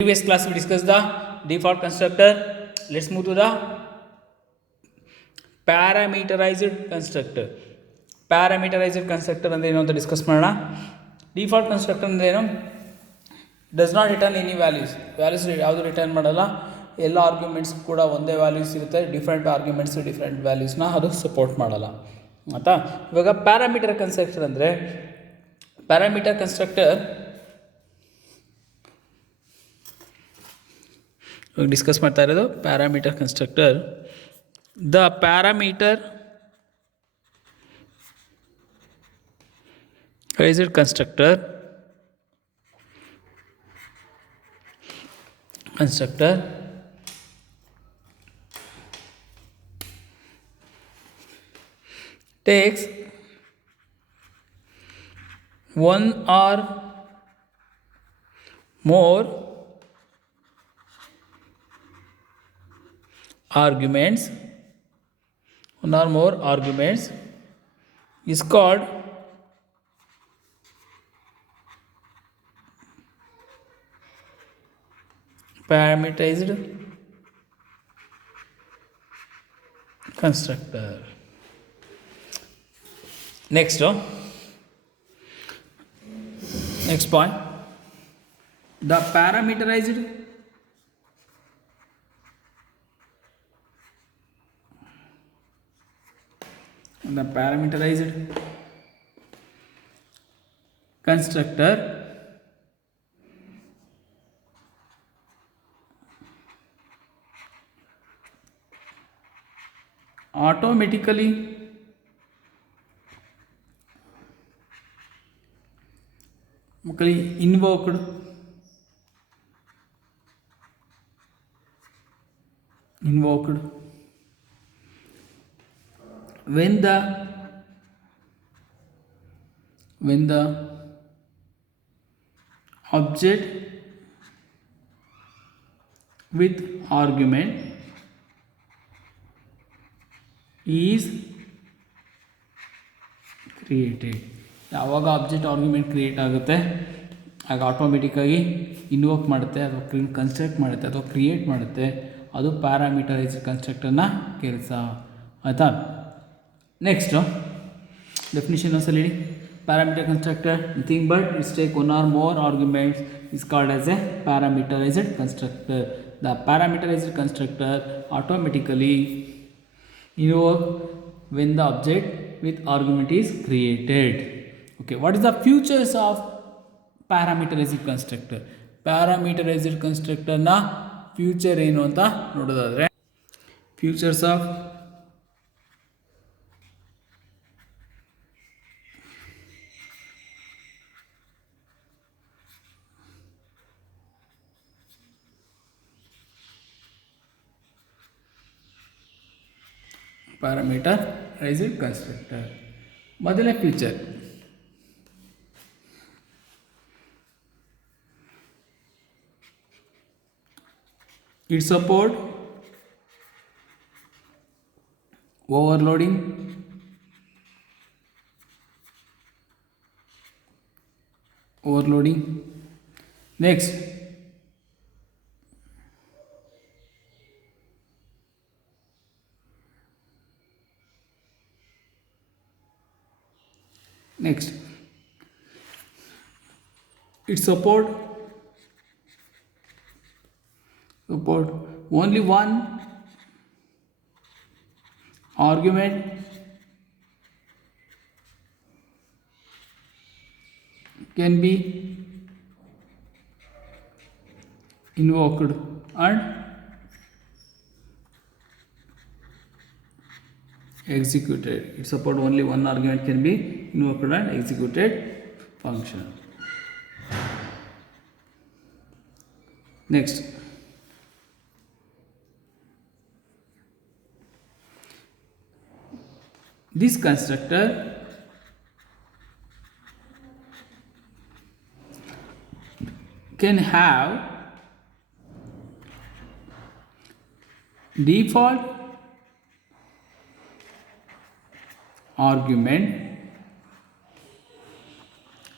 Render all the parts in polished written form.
Previous class we discussed the default constructor. Let's move to the parameterized constructor. Parameterized constructor ಅಂದ್ರೆ ಏನು ಅಂತ ಡಿಸ್ಕಸ್ ಮಾಡೋಣ. Default constructor ಅಂದ್ರೆ ಏನು? Does not return any values ಯಾವುದು ರಿಟರ್ನ್ ಮಾಡಲ್ಲ. ಎಲ್ಲ ಆರ್ಗ್ಯುಮೆಂಟ್ಸ್ ಕೂಡ ಒಂದೇ ವ್ಯಾಲ್ಯೂಸ್ ಇರುತ್ತೆ. ಡಿಫ್ರೆಂಟ್ ಆರ್ಗ್ಯುಮೆಂಟ್ಸ್ ಡಿಫ್ರೆಂಟ್ ವ್ಯಾಲ್ಯೂಸ್ನ ಅದು ಸಪೋರ್ಟ್ ಮಾಡಲ್ಲ ಆಯಿತಾ. ಇವಾಗ ಪ್ಯಾರಾಮೀಟರ್ ಕನ್ಸ್ಟ್ರಕ್ಟರ್ ಅಂದರೆ ಪ್ಯಾರಾಮೀಟರ್ ಕನ್ಸ್ಟ್ರಕ್ಟರ್ ಡಿಸ್ಕಸ್ ಮಾಡ್ತಾ ಇರೋದು parameter constructor. The parameter is constructor takes one or more arguments is called parameterized constructor. Next point, the parameterized constructor automatically invoked when the object with argument is created. ಯಾವಾಗ object argument create ಆಗುತ್ತೆ ಆಗ ಆಟೋಮೆಟಿಕ್ಕಾಗಿ ಇನ್ವೋಕ್ ಮಾಡುತ್ತೆ ಅಥವಾ ಕನ್ಸ್ಟ್ರಕ್ಟ್ ಮಾಡುತ್ತೆ ಅಥವಾ ಕ್ರಿಯೇಟ್ ಮಾಡುತ್ತೆ. ಅದು ಪ್ಯಾರಾಮೀಟರೈಸ್ಡ್ ಕನ್ಸ್ಟ್ರಕ್ಟರ್ನ ಕೆಲಸ ಆಯಿತಾ. ನೆಕ್ಸ್ಟು ಡೆಫಿನಿಷನ್ ಒಂದ್ಸಲ ಹೇಳಿ. Parameter constructor nothing but it's take one or more arguments is called as a parameterized constructor. The parameterized constructor automatically invoke when the object with argument is created. Okay, what is the features of parameterized constructor? Parameterized constructor na future ಏನು ಅಂತ ನೋಡೋದಾದ್ರೆ, features of parameterized constructor. ಮೊದಲನೇ feature it support overloading next it support only one argument can be invoked and executed. It support only one argument can be invoked and executed function. Next, this constructor can have default argument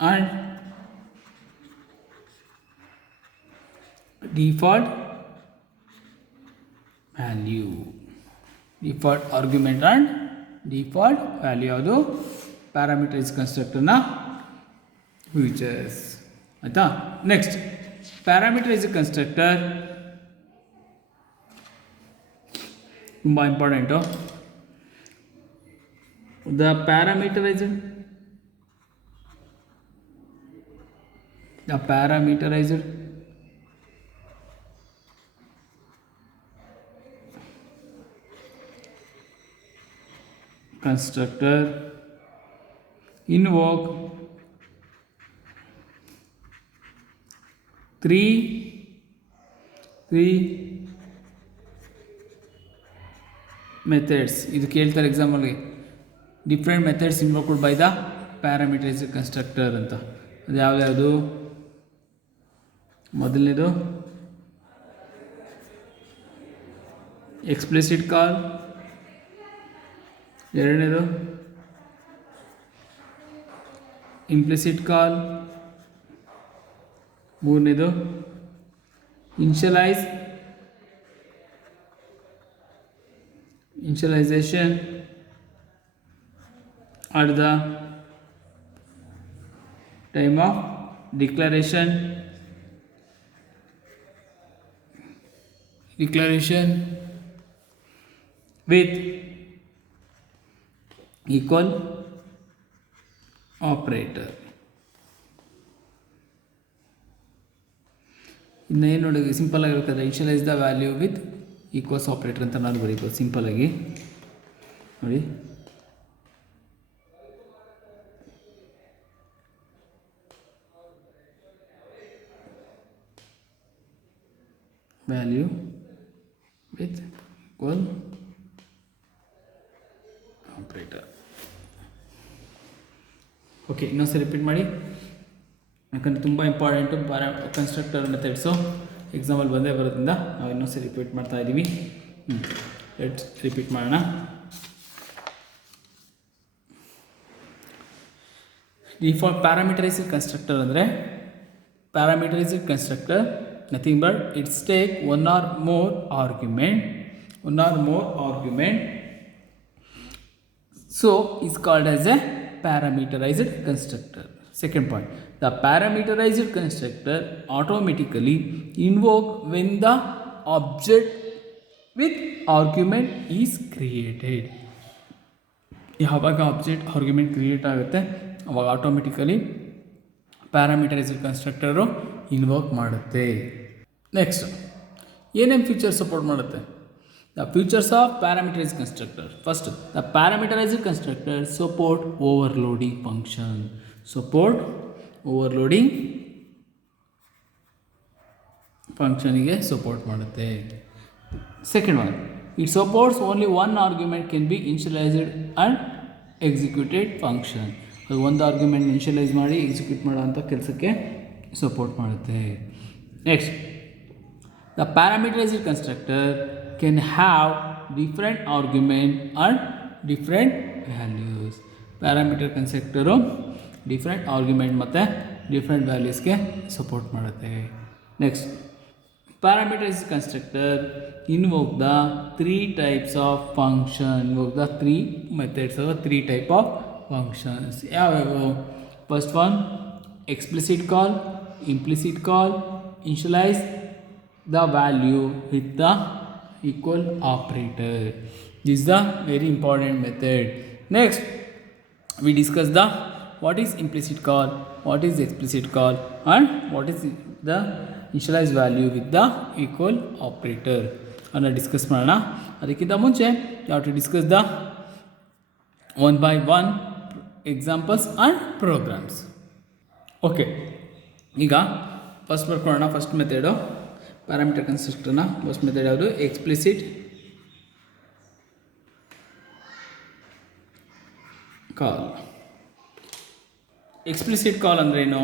and default value, default argument and default value ಯಾವುದು parameterise ಕನ್ಸ್ಟ್ರಕ್ಟರ್ನ features ಆಯಿತಾ. Next parameterise constructor ತುಂಬ important. The parameterised constructor invoke three methods. ಇದು ಕೇಳ್ತಾರೆ ಎಕ್ಸಾಮಲ್ಲಿ, different methods invoked by the parameterised constructor ಅಂತ. ಅದು ಯಾವ್ಯಾವುದು? ಮೊದಲನೇದು ಎಕ್ಸ್ಪ್ಲಿಸಿಟ್ ಕಾಲ್, ಎರಡನೇದು ಇಂಪ್ಲಿಸಿಟ್ ಕಾಲ್, ಮೂರನೇದು initialisation at the time of declaration with equal operator. ಇನ್ನೇನು ನೋಡಿ, ಸಿಂಪಲ್ ಆಗಿ ಹೇಳ್ತಾರೆ, initialise the value with equals operator ಅಂತ ನಾನು ಬರೀಬೋದು ಸಿಂಪಲ್ ಆಗಿ ನೋಡಿ. Value with equal operator. Okay, ಇನ್ನೊಂದ್ಸರಿ ರಿಪೀಟ್ ಮಾಡಿ, ಯಾಕಂದರೆ ತುಂಬ ಇಂಪಾರ್ಟೆಂಟು ಕನ್ಸ್ಟ್ರಕ್ಟರ್ ಮೆಥಡ್ಸು ಎಕ್ಸಾಮಲ್ಲಿ ಬಂದೇ ಬರೋದ್ರಿಂದ ನಾವು ಇನ್ನೊಂದ್ಸರಿ ರಿಪೀಟ್ ಮಾಡ್ತಾ ಇದ್ದೀವಿ. ಲೆಟ್ಸ್ ರಿಪೀಟ್ ಮಾಡೋಣ. ಡಿಫಾಲ್ಟ್ ಪ್ಯಾರಾಮೀಟರೈಸ್ಡ್ ಕನ್ಸ್ಟ್ರಕ್ಟರ್ ಅಂದರೆ parameterised constructor nothing but it's take one or more argument, so it's called as a parameterized constructor. Second point, the parameterized constructor automatically invoke when the object with argument is created. ಯಾವಾಗ object argument create ಆಗುತ್ತೆ ಅವಾಗ automatically parameterised constructor invoke ಮಾಡುತ್ತೆ. Next ಏನೇನು features support ಮಾಡುತ್ತೆ? The features of parameterised constructor. First, the parameterised constructor support overloading function. ಫಂಕ್ಷನಿಗೆ support ಮಾಡುತ್ತೆ. Second one, it supports only one argument can be initialised and executed function. ಅದು ಒಂದು argument initialise ಮಾಡಿ ಎಕ್ಸಿಕ್ಯೂಟ್ ಮಾಡೋಂಥ ಕೆಲಸಕ್ಕೆ support ಮಾಡುತ್ತೆ. Next, the parameterised constructor can have different argument and different values. Parameter constructor different argument ಮತ್ತು different ವ್ಯಾಲ್ಯೂಸ್ಗೆ support ಮಾಡುತ್ತೆ. Next, parameterised constructor invoke the three types of function, invoke the three methods or three type of functions. ಯಾವ್ಯಾವು? First one explicit call, implicit call, initialize the value with the equal operator. This is the very important method. Next, we discuss the what is implicit call, what is explicit call, and what is the initialize value with the equal operator ಅನ್ನು discuss ಮಾಡೋಣ. ಅದಕ್ಕಿಂತ ಮುಂಚೆ ಯಾವ to discuss the one by one examples and programs. Okay, ಈಗ first ಬರ್ಕೊಳ್ಳೋಣ. First method parameter ಕನ್ಸ್ಟ್ರಕ್ಟರ್ನ first method ಯಾವುದು? Explicit call. Explicit call ಅಂದ್ರೇನು?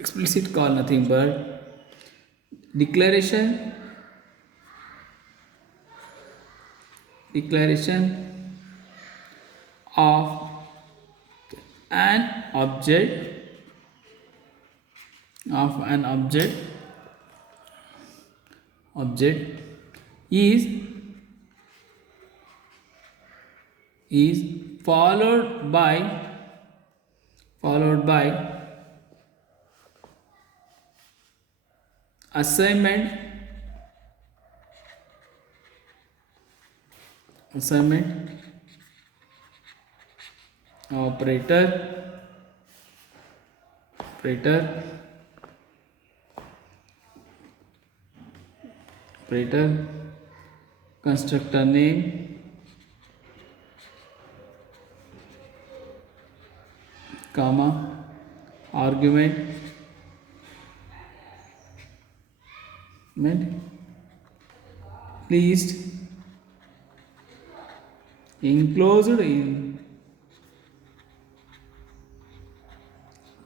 Explicit call nothing but declaration of an object of an object is followed by assignment operator constructor name comma argument list enclosed in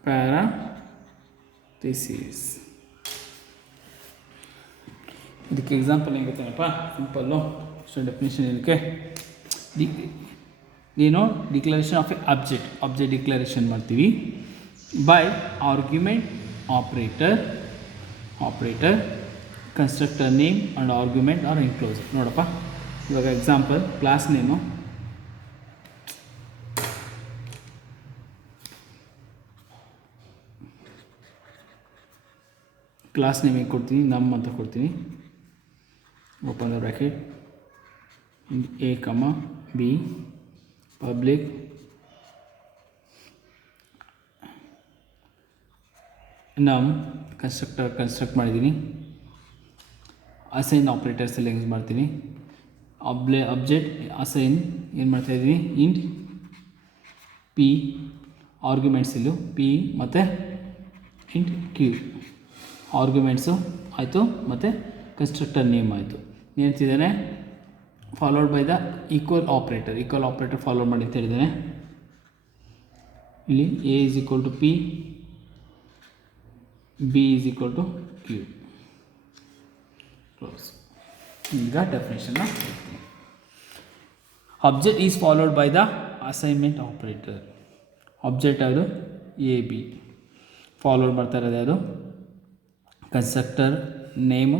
parentheses. ಇದಕ್ಕೆ example ಹೆಂಗೆ ಗೊತ್ತೇನಪ್ಪ, simple ಇಷ್ಟು definition ಇದಕ್ಕೆ. ನೀನು declaration of a object declaration ಮಾಡ್ತೀವಿ by argument operator constructor name and argument are enclose. ನೋಡಪ್ಪ ಇವಾಗ example class name ಹೇಗೆ ಕೊಡ್ತೀನಿ, ನಮ್ ಅಂತ ಕೊಡ್ತೀನಿ, open the bracket, a comma b public num construct ಮಾಡಿದ್ದೀನಿ. ಅಸೈನ್ ಆಪ್ರೇಟರ್ಸಲ್ಲಿ ಯೂಸ್ ಮಾಡ್ತೀನಿ. ಅಬ್ಜೆಕ್ಟ್ ಅಸೈನ್ ಏನು ಮಾಡ್ತಾಯಿದ್ದೀನಿ, ಇಂಟ್ ಪಿ ಆರ್ಗ್ಯುಮೆಂಟ್ಸಲ್ಲೂ ಪಿ ಮತ್ತು ಇಂಟ್ ಕ್ಯೂ ಆರ್ಗ್ಯುಮೆಂಟ್ಸು ಆಯಿತು, ಮತ್ತು ಕನ್ಸ್ಟ್ರಕ್ಟರ್ ನೇಮ್ ಆಯಿತು. ಏನಂತಿದ್ದಾನೆ, followed by the equal operator follow ಮಾಡಿ ಅಂತ ಹೇಳಿದ್ದಾನೆ. ಇಲ್ಲಿ a is equal to p, b is equal to q. Close. ಈಗ ಡೆಫಿನೇಷನ್ನ ಹೇಳ್ತೀನಿ. Object is followed by the assignment operator. Object ಯಾವುದು, ಎ ಬಿ. ಫಾಲೋಡ್ ಮಾಡ್ತಾ ಇರೋದು ಯಾವುದು, constructor name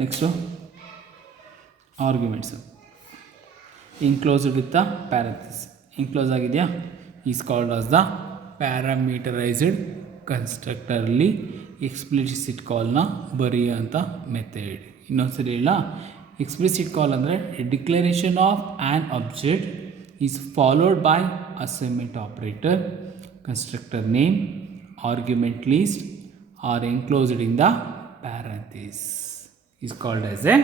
next arguments enclosed with the parenthesis. Enclose ಆಗಿದೆಯಾ, is called as the parameterised ಕನ್ಸ್ಟ್ರಕ್ಟರ್ಲಿ explicit ಕಾಲ್ನ ಬರೆಯುವಂಥ ಮೆಥಡ್. ಇನ್ನೊಂದ್ಸರಿ ಇಲ್ಲ, ಎಕ್ಸ್ಪ್ಲಿಸಿಟ್ ಕಾಲ್ ಅಂದರೆ declaration of an object is followed by assignment operator, constructor name, argument list are enclosed in the parenthesis is called as a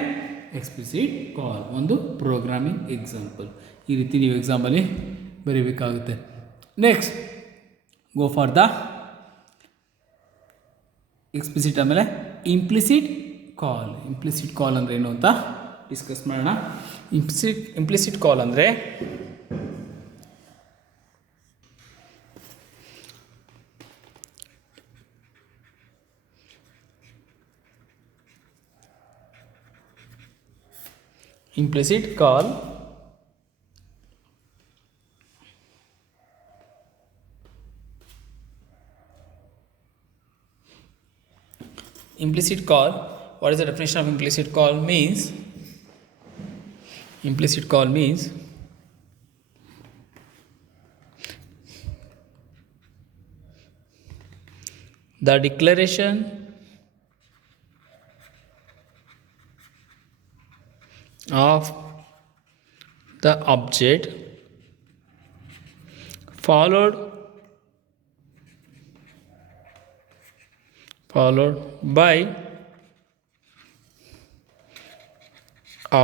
explicit call. ಒಂದು programming example. ಈ ರೀತಿ ನೀವು ಎಕ್ಸಾಮಲ್ಲಿ ಬರೀಬೇಕಾಗುತ್ತೆ. Next go for the explicit, ಆಮೇಲೆ implicit call ಅಂದರೆ ಏನು ಅಂತ ಡಿಸ್ಕಸ್ ಮಾಡೋಣ. ಇಂಪ್ಲಿಸಿಟ್ ಕಾಲ್ ಅಂದರೆ implicit call what is the definition of implicit call? Implicit call means the declaration of the object followed by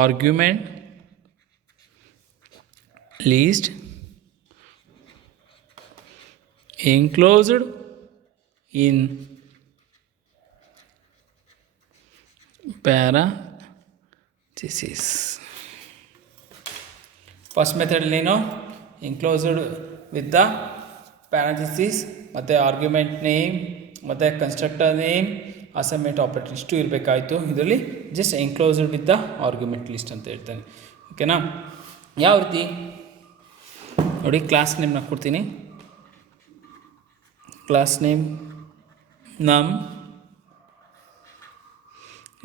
argument list enclosed in parenthesis. First ಮೆಥಡಲ್ಲಿ ಏನು, enclosed with the parenthesis ಮತ್ತು argument name ಮತ್ತು constructor name, assignment operator ಇಷ್ಟು ಇರಬೇಕಾಯಿತು. ಇದರಲ್ಲಿ just enclosed with the argument list ಅಂತ ಹೇಳ್ತಾನೆ. ಓಕೆನಾ. ಯಾವ ರೀತಿ ನೋಡಿ ಕ್ಲಾಸ್ ನೇಮ್ನ ಕೊಡ್ತೀನಿ. Class name num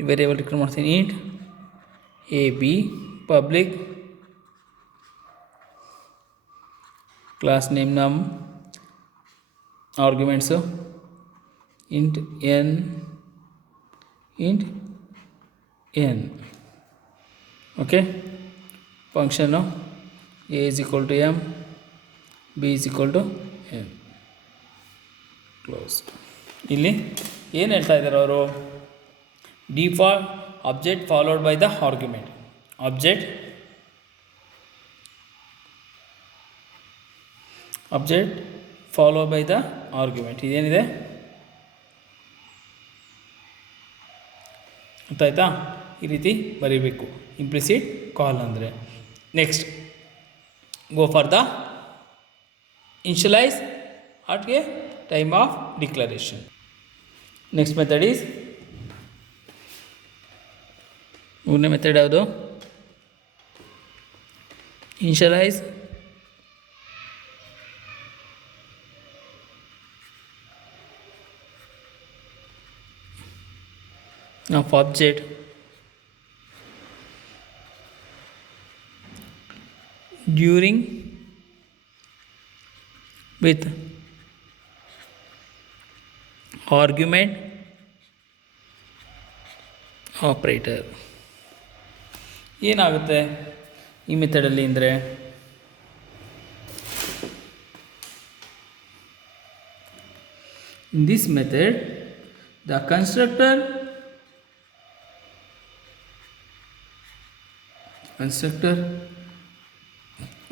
variable declare ಮಾಡ್ತೀನಿ int a b public class name num arguments int n okay. ಫಂಕ್ಷನ್ನು a is equal to m b is equal to n close. ಇಲ್ಲಿ ಏನು ಹೇಳ್ತಾ ಇದ್ದಾರೆ ಅವರು, default object followed by the argument. Object follow by the argument ಇದೇನಿದೆ ಗೊತ್ತಾಯ್ತಾ? ಈ ರೀತಿ ಬರೀಬೇಕು ಇಂಪ್ಲಿಸಿಟ್ ಕಾಲ್ ಅಂದರೆ. Next go for the initialise at a time of declaration. Next method is, ಮೂರನೇ ಮೆಥಡ್ ಯಾವುದು? Initialise of object during with argument operator. ಏನಾಗುತ್ತೆ ಈ ಮೆಥಡಲ್ಲಿ ಅಂದರೆ, in this method the constructor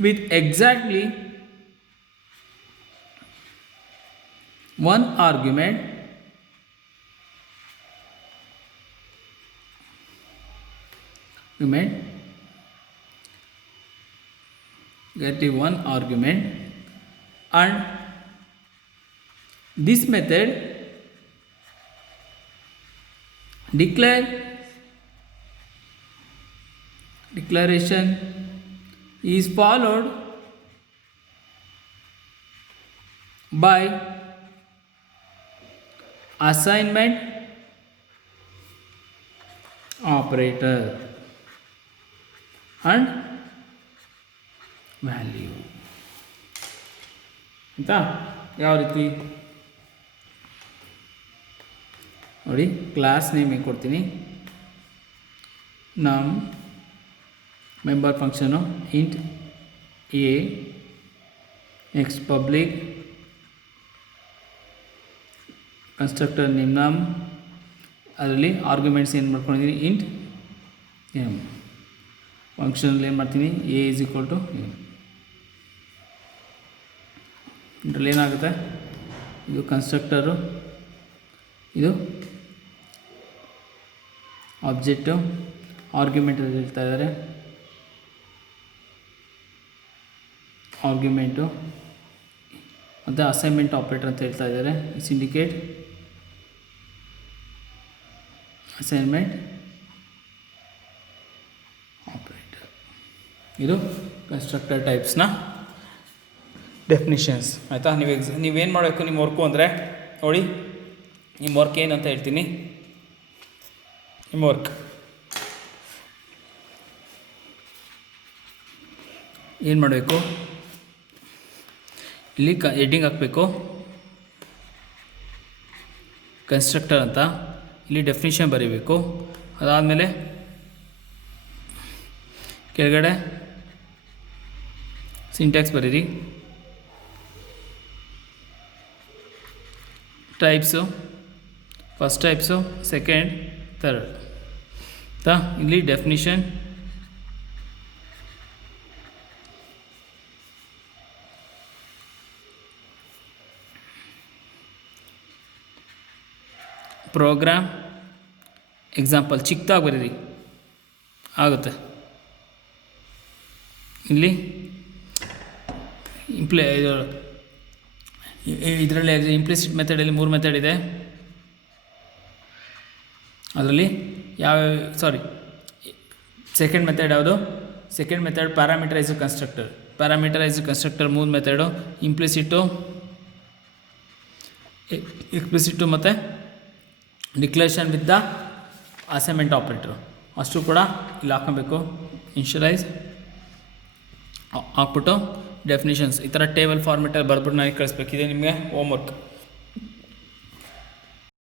with exactly one argument and this method declaration is followed by assignment operator and value. ಆಯಿತಾ? ಯಾವ ರೀತಿ ನೋಡಿ, ಕ್ಲಾಸ್ ನೇಮ್ ಏನು ಕೊಡ್ತೀನಿ, ನಮ್ member function int A, next public constructor name ನಮ್, ಅದರಲ್ಲಿ ಆರ್ಗ್ಯುಮೆಂಟ್ಸ್ ಏನು ಮಾಡ್ಕೊಂಡಿದ್ದೀನಿ ಇಂಟ್ ಎಮ್, ಫಂಕ್ಷನಲ್ಲಿ ಏನು ಮಾಡ್ತೀನಿ A is equal to M. ಇದರಲ್ಲಿ ಏನಾಗುತ್ತೆ, ಇದು ಕನ್ಸ್ಟ್ರಕ್ಟರು, ಇದು ಆಬ್ಜೆಕ್ಟು, ಆರ್ಗ್ಯುಮೆಂಟ್ ಹೇಳ್ತಾ ಇದ್ದಾರೆ, ಆರ್ಗ್ಯುಮೆಂಟು ಮತ್ತು ಅಸೈನ್ಮೆಂಟ್ ಆಪ್ರೇಟರ್ ಅಂತ ಹೇಳ್ತಾ ಇದ್ದಾರೆ. It's indicate assignment operator. ಇದು ಕನ್ಸ್ಟ್ರಕ್ಟರ್ ಟೈಪ್ಸ್ನ ಡೆಫಿನಿಷನ್ಸ್. ಆಯಿತಾ? ನೀವೇನು ಮಾಡಬೇಕು ನಿಮ್ಮ ವರ್ಕು ಅಂದರೆ, ನೋಡಿ ನಿಮ್ಮ ವರ್ಕ್ ಏನಂತ ಹೇಳ್ತೀನಿ. ನಿಮ್ಮ ವರ್ಕ್ ಏನು ಮಾಡಬೇಕು, ಇಲ್ಲಿ ಹೆಡ್ಡಿಂಗ್ ಹಾಕಬೇಕು ಕನ್ಸ್ಟ್ರಕ್ಟರ್ ಅಂತ, ಇಲ್ಲಿ ಡೆಫಿನಿಷನ್ ಬರೀಬೇಕು. ಅದಾದಮೇಲೆ ಕೆಳಗಡೆ ಸಿಂಟ್ಯಾಕ್ಸ್ ಬರೀರಿ, types, first types, second, third ಆಯಿತಾ? ಇಲ್ಲಿ ಡೆಫಿನಿಷನ್, ಪ್ರೋಗ್ರಾಮ್, ಎಕ್ಸಾಂಪಲ್ ಚಿಕ್ಕದಾಗಿ ಬರೀರಿ ಆಗುತ್ತೆ. ಇಲ್ಲಿ ಇದರಲ್ಲಿ ಇಂಪ್ಲಿಸಿಟ್ ಮೆಥಡಲ್ಲಿ 3 ಮೆಥಡ್ ಇದೆ. ಅದರಲ್ಲಿ ಸೆಕೆಂಡ್ ಮೆಥಡ್ ಯಾವುದು? Second method parameterised constructor. Parameterised constructor 3 method, explicit ಮತ್ತು declaration with the assignment operator ಅಷ್ಟು ಕೂಡ ಇಲ್ಲಿ ಹಾಕೋಬೇಕು. ಇನ್ಶಿಯಲೈಸ್ ಹಾಕ್ಬಿಟ್ಟು ಡೆಫಿನಿಷನ್ಸ್ ಈ ಥರ ಟೇಬಲ್ ಫಾರ್ಮೆಟಲ್ಲಿ ಬರ್ಬಿಟ್ಟು ನನಗೆ ಕಳಿಸ್ಬೇಕು. ಇದೆ ನಿಮಗೆ ಹೋಮ್ವರ್ಕ್.